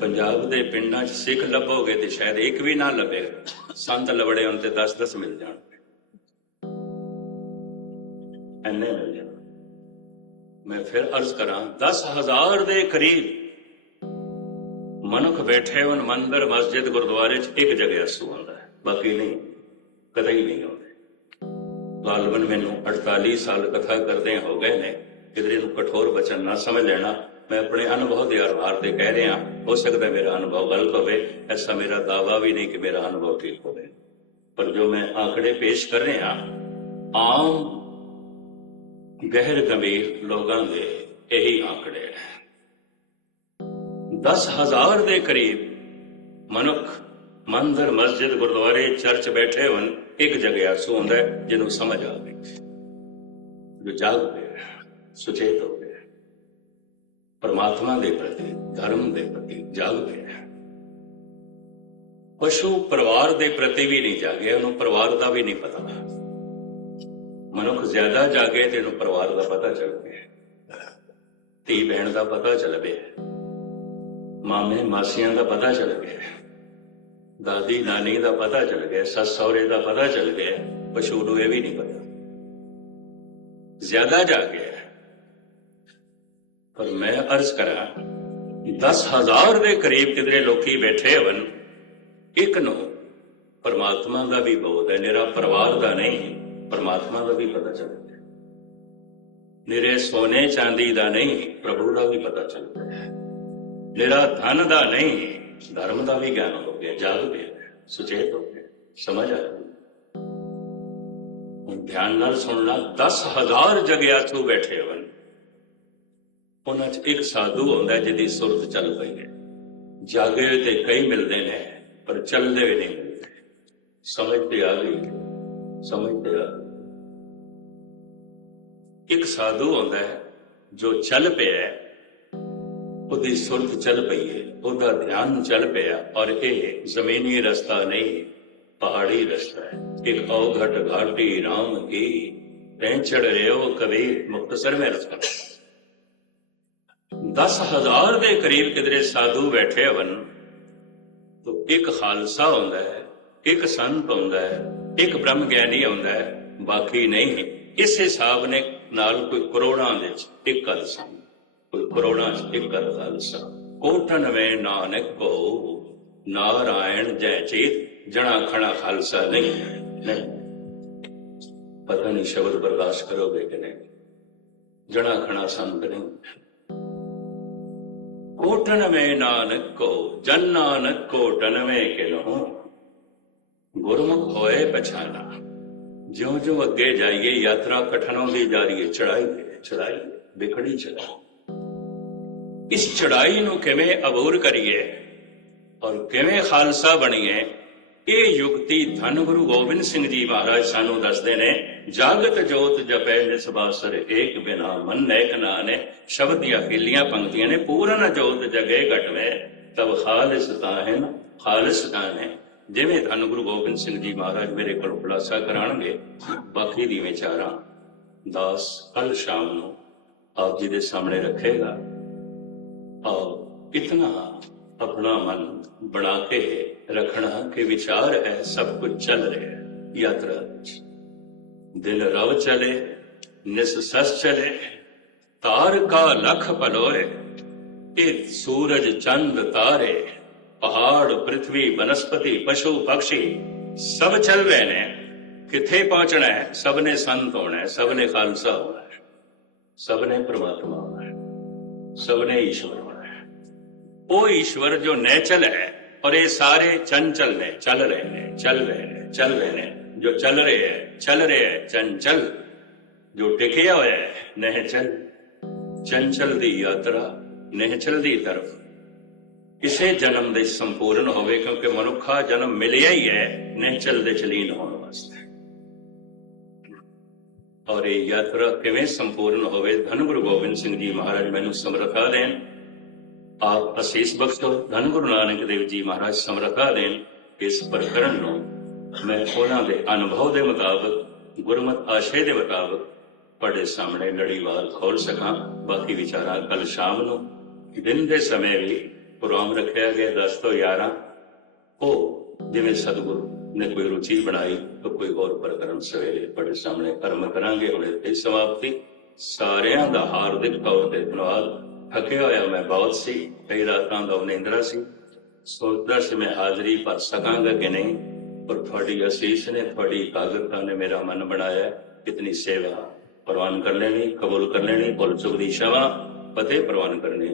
ਪੰਜਾਬ ਦੇ ਪਿੰਡਾਂ 'ਚ ਸਿੱਖ ਲੱਭੋਗੇ ਤੇ ਸ਼ਾਇਦ ਇੱਕ ਵੀ ਨਾ ਲੱਭੇ, ਸੰਤ ਲਵੜੇ ਹੁਣ ਤੇ 10-10 ਮਿਲ ਜਾਣ। ਐਨੇ ਮਿਲ ਜਾਣ। ਮੈਂ ਫਿਰ ਅਰਜ਼ ਕਰਾਂ 10000 ਦੇ ਕਰੀਬ ਮਨੁੱਖ ਬੈਠੇ ਹੋਣ, ਮੰਦਰ, ਮਸਜਿਦ, ਗੁਰਦੁਆਰੇ 'ਚ ਇੱਕ ਜਗ੍ਹਾ ਸੂ ਆਉਂਦਾ ਹੈ। ਬਾਕੀ ਨਹੀਂ, ਕਦੇ ਹੀ ਨਹੀਂ ਆਉਂਦੇ। ਗਾਲਬਨ ਮੈਨੂੰ 48 ਸਾਲ ਕਥਾ ਕਰਦੇ ਹੋ ਗਏ ਨੇ, ਕਿਧਰੇ ਨੂੰ ਕਠੋਰ ਬਚਨ ਨਾ ਸਮਝ ਲੈਣਾ ਮੈਂ ਆਪਣੇ ਅਨੁਭਵ ਦੇ ਆਧਾਰ ਤੇ ਕਹਿ ਰਿਹਾ, ਹੋ ਸਕਦਾ ਮੇਰਾ ਅਨੁਭਵ ਗਲਤ ਹੋਵੇ, ਐਸਾ ਮੇਰਾ ਦਾਵਾ ਵੀ ਨਹੀਂ ਕਿ ਮੇਰਾ ਅਨੁਭਵ ਠੀਕ ਹੋਵੇ। ਪਰ ਜੋ ਮੈਂ ਆંકੜੇ ਪੇਸ਼ ਕਰ ਰਿਹਾ, ਆਮ ਗਹਿਰ ਗੰਭੀਰ ਲੋਕਾਂ ਦੇ ਇਹੀ ਆંકੜੇ ਹੈ। 10000 ਦੇ ਕਰੀਬ ਮਨੁੱਖ ਮੰਦਰ, ਮਸਜਿਦ, ਗੁਰਦੁਆਰੇ, ਚਰਚ ਬੈਠੇ ਹੋਣ, ਇੱਕ ਜਗ੍ਹਾ ਸੋ ਹੁੰਦਾ ਜਿਹਨੂੰ ਸਮਝ ਆਵੇ ਜੋ ਜਾਗ ਪਿਆ ਸੁਚੇਤ ਹੋ ਪਰਮਾਤਮਾ ਦੇ ਪ੍ਰਤੀ, ਧਰਮ ਦੇ ਪ੍ਰਤੀ ਜਾਗ ਪਿਆ ਪਸ਼ੂ ਪਰਿਵਾਰ ਦੇ ਪ੍ਰਤੀ ਵੀ ਨਹੀਂ ਜਾਗਿਆ, ਉਹਨੂੰ ਪਰਿਵਾਰ ਦਾ ਵੀ ਨਹੀਂ ਪਤਾ। ਮਨੁੱਖ ਜ਼ਿਆਦਾ ਜਾਗੇ ਤੇ ਇਹਨੂੰ ਪਰਿਵਾਰ ਦਾ ਪਤਾ ਚੱਲ ਪਿਆ। ਧੀ ਬਹਿਣ ਦਾ ਪਤਾ ਚੱਲ ਪਿਆ। ਮਾਮੇ, ਮਾਸੀਆਂ ਦਾ ਪਤਾ ਚੱਲ ਗਿਆ ਦਾਦੀ, ਨਾਨੀ ਦਾ ਪਤਾ ਚੱਲ ਗਿਆ। ਸੱਸ, ਸਹੁਰੇ ਦਾ ਪਤਾ ਚੱਲ ਗਿਆ। ਪਸ਼ੂ ਨੂੰ ਇਹ ਵੀ ਨਹੀਂ ਪਤਾ। ਜ਼ਿਆਦਾ ਜਾ ਕੇ ਪਰ ਮੈਂ ਅਰਜ਼ ਕਰਾਂ 10000 ਦੇ ਕਰੀਬ ਕਿਧਰੇ ਲੋਕੀ ਬੈਠੇ ਹਨ ਇੱਕ ਨੂੰ ਪਰਮਾਤਮਾ ਦਾ ਵੀ ਬੋਧ ਹੈ ਨਿਰਾ ਪਰਿਵਾਰ ਦਾ ਨਹੀਂ, ਪਰਮਾਤਮਾ ਦਾ ਵੀ ਪਤਾ ਚੱਲਦਾ ਗਿਆ ਨਿਰੇ ਸੋਨੇ ਚਾਂਦੀ ਦਾ ਨਹੀਂ, ਪ੍ਰਭੂ ਦਾ ਵੀ ਪਤਾ ਚੱਲਦਾ ਹੈ। ਨਿਰਾ ਧਨ ਦਾ ਨਹੀਂ, ਧਰਮ ਦਾ ਵੀ ਗਿਆਨ ਹੋ ਗਿਆ, ਜਾਗ ਪਿਆ ਸੁਚੇਤ ਹੋ ਗਿਆ, ਸਮਝ ਆ ਹੁਣ ਧਿਆਨ ਨਾਲ ਸੁਣਨਾ 10000 ਜਗਿਆ ਤੋਂ ਬੈਠੇ ਹੋਣ ਉਹਨਾਂ 'ਚ ਇੱਕ ਸਾਧੂ ਹੁੰਦਾ ਜਿਹਦੀ ਸੁਰਤ ਚੱਲ ਪਈ ਹੈ। ਜਾਗੇ ਤੇ ਕਈ ਮਿਲਦੇ ਨੇ, ਪਰ ਚੱਲਦੇ ਵੀ ਨਹੀਂ। ਸਮਝ ਤੇ ਆ ਗਈ ਸਮਝ ਤੇ ਆ। ਇੱਕ ਸਾਧੂ ਹੁੰਦਾ ਹੈ, ਜੋ ਚੱਲ ਪਿਆ ਹੈ, ਉਹਦੀ ਸੁਰਤ ਚੱਲ ਪਈ ਹੈ, ਉਹਦਾ ਧਿਆਨ ਚੱਲ ਪਿਆ, ਔਰ ਇਹ ਜ਼ਮੀਨੀ ਰਸਤਾ ਨਹੀਂ, ਪਹਾੜੀ ਰਸਤਾ ਹੈ। ਇੱਕ ਔਘਟ ਘਾਟੀ ਰਾਮ ਕੀ ਪੈਂਚੜ ਰਿਓ ਕਬੀਰ ਮੁਖਤਸਰ में ਰਸਤਾ 10000 ਦੇ ਕਰੀਬ ਕਿਧਰੇ ਸਾਧੂ ਬੈਠੇ ਹਨ, ਤਾਂ ਇੱਕ ਖਾਲਸਾ ਹੁੰਦਾ ਹੈ, ਇੱਕ ਸੰਤ ਹੁੰਦਾ ਹੈ, ਇੱਕ ਬ੍ਰਹਮ ਗਿਆਨੀ ਹੁੰਦਾ ਹੈ, ਬਾਕੀ ਨਹੀਂ ਇਸ ਹਿਸਾਬ ਨੇ ਨਾਲ ਕੋਈ ਕਰੋੜਾਂ ਦੇ ਇੱਕ ਖਾਲਸਾ, ਕੋਈ ਕਰੋੜਾਂ ਚ ਇੱਕ ਖਾਲਸਾ। ਕੋਟਨ ਵੇ ਨਾਨਕ ਕੋ, ਨਾਰਾਇਣ ਜੈ ਚੇਤ, ਜਣਾ ਖਣਾ ਖਾਲਸਾ ਨਹੀਂ ਨਹੀਂ। ਪਤਾ ਨਹੀਂ ਸ਼ਬਦ ਬਰਦਾਸ਼ਤ ਕਰੋਗੇ ਕਿ ਨਹੀਂ। ਜਣਾ ਖਣਾ ਸੰਤ ਨਹੀਂ। ਕੋਟਨ ਵੇ ਨਾਨਕ ਕੋ ਜਨ ਨਾਨਕ ਕੋਟਨ ਵੇ ਕਿਨਹੂ ਗੁਰਮੁਖ ਹੋਏ ਪਛਾਨਾ ਜਿਉਂ ਜਿਉਂ ਅੱਗੇ ਜਾਈਏ ਯਾਤਰਾ ਕਠਨ ਹੁੰਦੀ ਜਾ ਰਹੀ ਹੈ ਚੜਾਈ ਹੈ ਚੜਾਈ ਹੈ, ਵਿਖੜੀ ਚੜਾਈ ਇਸ ਚੜਾਈ ਨੂੰ ਕਿਵੇਂ ਅਬੂਰ ਕਰੀਏ ਔਰ ਕਿਵੇਂ ਖਾਲਸਾ ਬਣੀਏ ਇਹ ਯੁਕਤੀ ਧੰਨ ਗੁਰੂ ਗੋਬਿੰਦ ਸਿੰਘ ਜੀ ਮਹਾਰਾਜ ਸਾਨੂੰ ਦੱਸਦੇ ਨੇ, ਜਾਗਤ ਜੋਤ ਜਪੈ ਨਿਸਬਾਸਰ ਏਕ ਬਿਨਾ ਮਨ ਨੈਕ ਨਾਨੇ। ਸ਼ਬਦ ਦੀਆਂ ਹੇਲੀਆਂ ਪੰਕਤੀਆਂ ਨੇ, ਪੂਰਨ ਜੋਤ ਜਗੇ ਘਟਵੇ, ਤਬ ਖਾਲਿਸ ਤਾਹਨ ਖਾਲਿਸ ਤਾਹਨ। ਜਿਵੇਂ ਧੰਨ ਗੁਰੂ ਗੋਬਿੰਦ ਸਿੰਘ ਜੀ ਮਹਾਰਾਜ ਮੇਰੇ ਕੋਲ ਖੁਲਾਸਾ ਕਰਾਣਗੇ ਬਾਕੀ ਦੀ ਵਿਚਾਰਾਂ। ਦਾਸ ਕੱਲ ਸ਼ਾਮ ਨੂੰ ਆਪ ਜੀ ਦੇ ਸਾਹਮਣੇ ਰੱਖੇਗਾ। ਆਹ ਕਿਤਨਾ अपना मन बना के रखना के विचार है, सब कुछ चल रहे है, यात्रा। दिल रव चले निसस चले, तार का लख पलोए सूरज चंद तारे, पहाड़, पृथ्वी, वनस्पति, पशु, पक्षी, सब चल रहे ने किथे पहुँचना है? सबने संत होना है, सबने खालसा होना है, सबने परमात्मा होना है, सबने ईश्वर होना है वो ईश्वर जो नेचल है और ये सारे चंचल ने चल रहे हैं चल रहे हैं चल रहे हैं जो चल रहे हैं चल रहे हैं चंचल जो टिकिया हुआ है नहचल ਚੰਚਲ ਦੀ ਯਾਤਰਾ ਨਿਹਚਲ ਦੀ ਤਰਫ ਕਿਸੇ ਜਨਮ ਦੇ ਸੰਪੂਰਨ ਹੋਵੇ ਕਿਉਂਕਿ ਮਨੁੱਖਾ ਜਨਮ ਮਿਲਿਆ ਹੀ ਹੈ ਨਿਹਚਲ ਦੇ ਚਲੀਨ ਹੋਣ ਵਾਸਤੇ ਔਰ ਇਹ ਯਾਤਰਾ ਕਿਵੇਂ ਸੰਪੂਰਨ ਹੋਵੇ ਧੰਨ ਗੁਰੂ ਗੋਬਿੰਦ ਸਿੰਘ ਜੀ ਮਹਾਰਾਜ ਮੈਨੂੰ ਸਮਰਥਾ ਦੇਣ ਆਪ ਅਸੀਸ ਬਖਸ਼ੋ। ਧੰਨ ਗੁਰੂ ਨਾਨਕ ਦੇਵ ਜੀ ਮਹਾਰਾਜ ਸਮਰਥਾ ਦੇਣ ਇਸ ਪ੍ਰਕਰਨ ਨੂੰ। ਮੈਂ ਉਹਨਾਂ ਦੇ ਅਨੁਭਵ ਦੇ ਮੁਤਾਬਕ, ਗੁਰਮਤ ਆਸ਼ੇ ਦੇ ਮੁਤਾਬਕ ਤੁਹਾਡੇ ਸਾਹਮਣੇ ਲੜੀਵਾਰ ਖੋਲ ਸਕਾਂ। ਬਾਕੀ ਵਿਚਾਰਾਂ ਕੱਲ ਸ਼ਾਮ ਨੂੰ, ਦਿਨ ਦੇ ਸਮੇਂ ਵੀ ਪ੍ਰੋਗਰਾਮ ਰੱਖਿਆ ਗਿਆ 10 ਤੋਂ 11 ਉਹ ਜਿਵੇਂ ਸਤਿਗੁਰੂ ਨੇ ਕੋਈ ਰੁਚੀ ਬਣਾਈ, ਤਾਂ ਕੋਈ ਹੋਰ ਪ੍ਰਕਰਨ ਸਵੇਰੇ ਤੁਹਾਡੇ ਸਾਹਮਣੇ ਕਰਮ ਕਰਾਂਗੇ। ਹੁਣ ਇਹ ਸਮਾਪਤੀ ਸਾਰਿਆਂ ਦਾ ਹਾਰਦਿਕ ਤੌਰ ਤੇ ਧੰਨਵਾਦ। ਥੱਕਿਆ ਹੋਇਆ ਮੈਂ ਬਹੁਤ ਸੀ ਕਈ ਰਾਤਾਂ ਦਾ ਨਿੰਦਰਾ ਸੀ ਸੋਚਦਾ ਸੀ ਮੈਂ ਹਾਜ਼ਰੀ ਭਰ ਸਕਾਂਗਾ ਕਿ ਨਹੀਂ ਪਰ ਤੁਹਾਡੀ ਅਸੀਸ ਨੇ ਤੁਹਾਡੀ ਇਕਾਗਰਤਾ ਨੇ ਮੇਰਾ ਮਨ ਬਣਾਇਆ ਕਿਤਨੀ ਸੇਵਾ ਪ੍ਰਵਾਨ ਕਰ ਲੈਣੀ ਕਬੂਲ ਕਰ ਲੈਣੀ ਭੁੱਲ ਚੁੱਕ ਦੀ ਸ਼ਵਾ ਫਤਿਹ ਪ੍ਰਵਾਨ ਕਰਨੀ